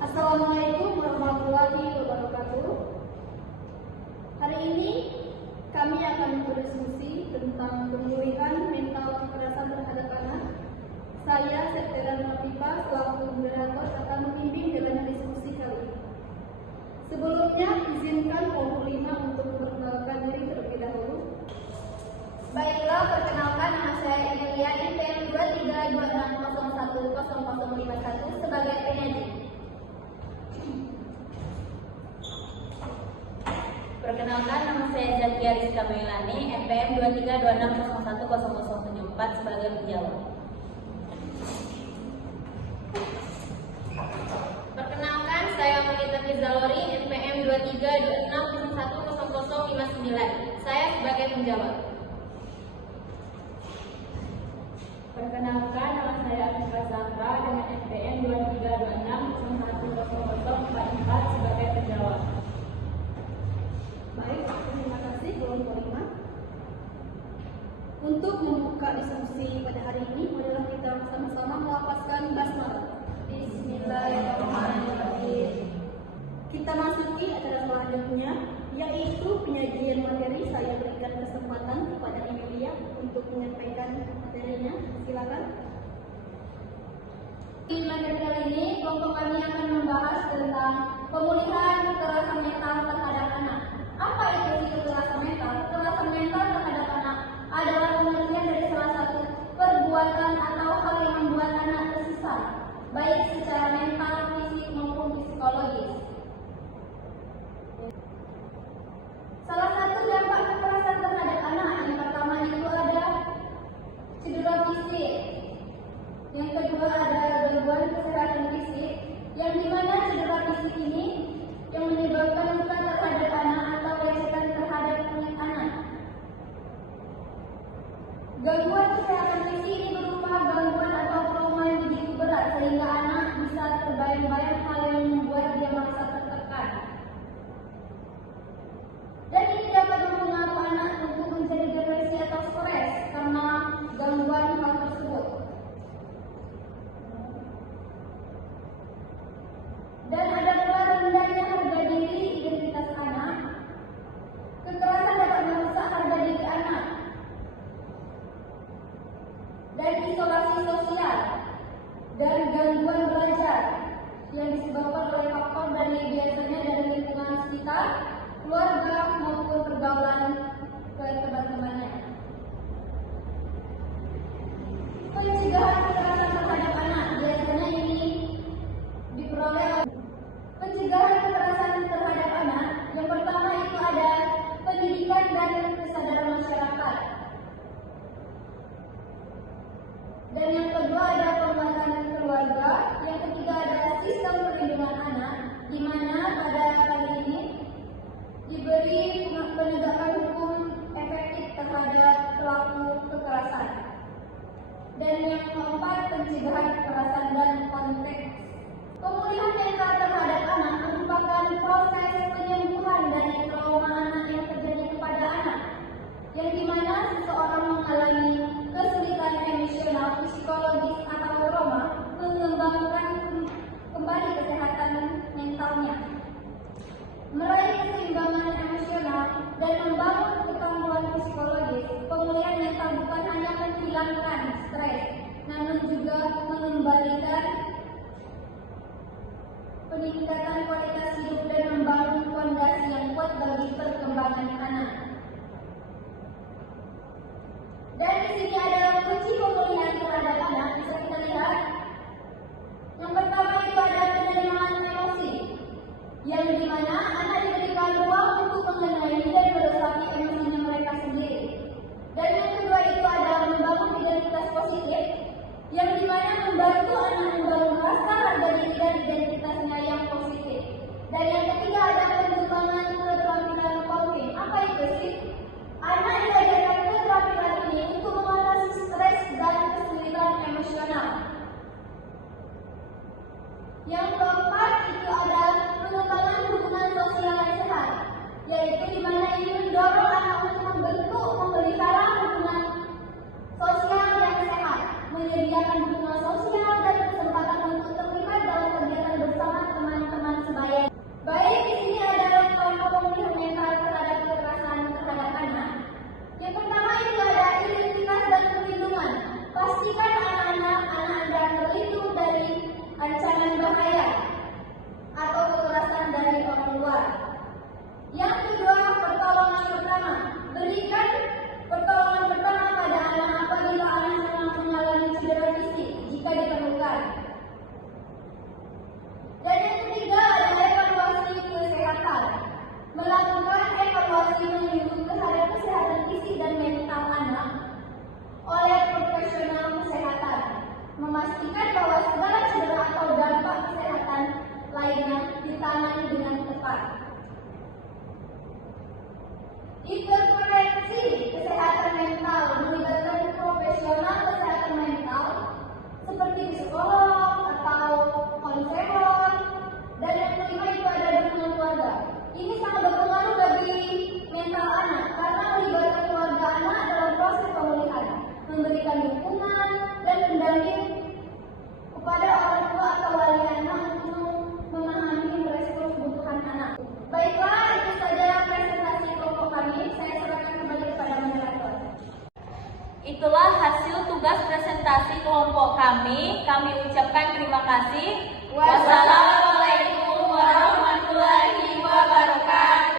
Assalamualaikum warahmatullahi wabarakatuh. Hari ini kami akan berdiskusi tentang pemulihan mental kekerasan terhadap anak. Saya, Septian Novipa, selaku moderator akan membimbing dalam diskusi kali ini. Sebelumnya, izinkan kelompok 5 untuk memperkenalkan diri terlebih dahulu. Baiklah, perkenalkan, nama saya Emilia, NPM 2326010051 sebagai penyaji. Perkenalkan, nama saya Zakia Rizka Melani, NPM 2326010074 sebagai penjawab. Perkenalkan, saya Monita Mirzalori, NPM 2326010059. Saya sebagai penjawab. Perkenalkan, nama saya Afifah Zahra dengan NPM 2326010044 sebagai penjawab. Baik, terima kasih kelompok 5. Untuk membuka diskusi pada hari ini, marilah kita sama-sama melafazkan basmalah. Bismillahirrahmanirrahim. Kita masuki acara selanjutnya, yaitu penyajian materi. Saya berikan kesempatan kepada Emilia untuk menyampaikan materinya. Silakan. Di materi kali ini, kelompok kami akan membahas tentang pemulihan kekerasan mental terhadap anak. Apa itu kekerasan mental? Kekerasan mental terhadap anak adalah pengertian dari salah satu perbuatan atau hal yang membuat anak tersisa, baik secara mental, fisik maupun psikologis. Salah satu dampak kekerasan terhadap anak yang pertama itu ada cedera fisik. Yang kedua ada gangguan kesehatan fisik, yang dimana cedera fisik ini yang menyebabkan luka terhadap anak atau lecatan terhadap kulit anak. Gangguan kesehatan fisik ini berupa gangguan atau trauma yang begitu berat sehingga anak bisa terbayang-bayang hal yang membuat dia merasa tertekan. Dan ini dapat mempengaruhi anak untuk menjadi depresi atau stres karena gangguan hal tersebut. Dan ada pula rendahnya harga diri identitas anak. Kekerasan dapat merusak harga diri anak. Dan isolasi sosial dan gangguan belajar yang disebabkan oleh faktor dari biasanya dari lingkungan sekitar, keluarga maupun pergaulan ke teman-temannya. Pencegahan kekerasan terhadap anak biasanya ini diperoleh oleh pencegahan kekerasan terhadap anak. Yang pertama itu ada pendidikan dan kesadaran masyarakat. Dan yang kedua ada penguatan keluarga. Yang ketiga ada sistem perlindungan anak, di mana pada kali ini diberi penegakan hukum efektif terhadap pelaku kekerasan. Dan yang keempat, pencegahan kekerasan dan konteks. Pemulihan mental terhadap anak merupakan proses penyembuhan dari trauma anak yang terjadi kepada anak, yang dimana seseorang mengalami kesulitan emosional, psikologis atau trauma, mengembangkan kembali kesehatan mentalnya, meraih keseimbangan emosional, dan membangun ketangguhan psikologis. Pemulihan mental bukan hanya menghilangkan stres, namun juga mengembalikan peningkatan kualitas hidup dan membangun fondasi yang kuat bagi perkembangan anak. Dan di sini adalah kunci pemulihan terhadap anak. Bisa kita lihat. Yang pertama itu ada penerimaan emosi, yang dimana anak diberikan ruang untuk mengenali dan meresapi emosinya mereka sendiri. Dan yang kedua itu ada membangun identitas positif, yang dimana membantu anak membangun rasa harga diri dan identitasnya yang positif. Dan yang ketiga ada pengembangan keterampilan coping. Apa itu sih? Anak diajarkan keterampilan ini untuk mengatasi stres dan kesulitan emosional. Yang keempat itu ada pengembangan hubungan sosial yang sehat, yaitu dimana ini mendorong anak untuk memelihara hubungan sosial yang sehat, menyediakan hubungan sosial dan kesempatan untuk terlibat dalam kegiatan bersama teman ancaman bahaya atau kekerasan dari orang luar. Yang kedua, pertolongan pertama. Berikan pertolongan pertama pada anak apabila anak mengalami cedera fisik jika diperlukan. Dan yang ketiga adalah evaluasi kesehatan. Melakukan evaluasi menyeluruh terhadap kesehatan fisik dan mental anak oleh profesional kesehatan. Memastikan bahwa segala cedera atau dampak kesehatan lainnya ditangani dengan tepat. Intervensi kesehatan mental melibatkan profesional kesehatan mental seperti psikolog atau konselor, dan yang kelima itu ada dukungan keluarga. Ini sangat berpengaruh bagi mental anak karena melibatkan keluarga anak dalam proses pemulihan, memberikan dukungan dan pendamping kepada orang tua atau wali anak untuk memahami resiko kebutuhan anak. Baiklah, itu saja presentasi kelompok kami. Saya serahkan kembali kepada moderator. Itulah hasil tugas presentasi kelompok kami. Kami ucapkan terima kasih. Wassalamualaikum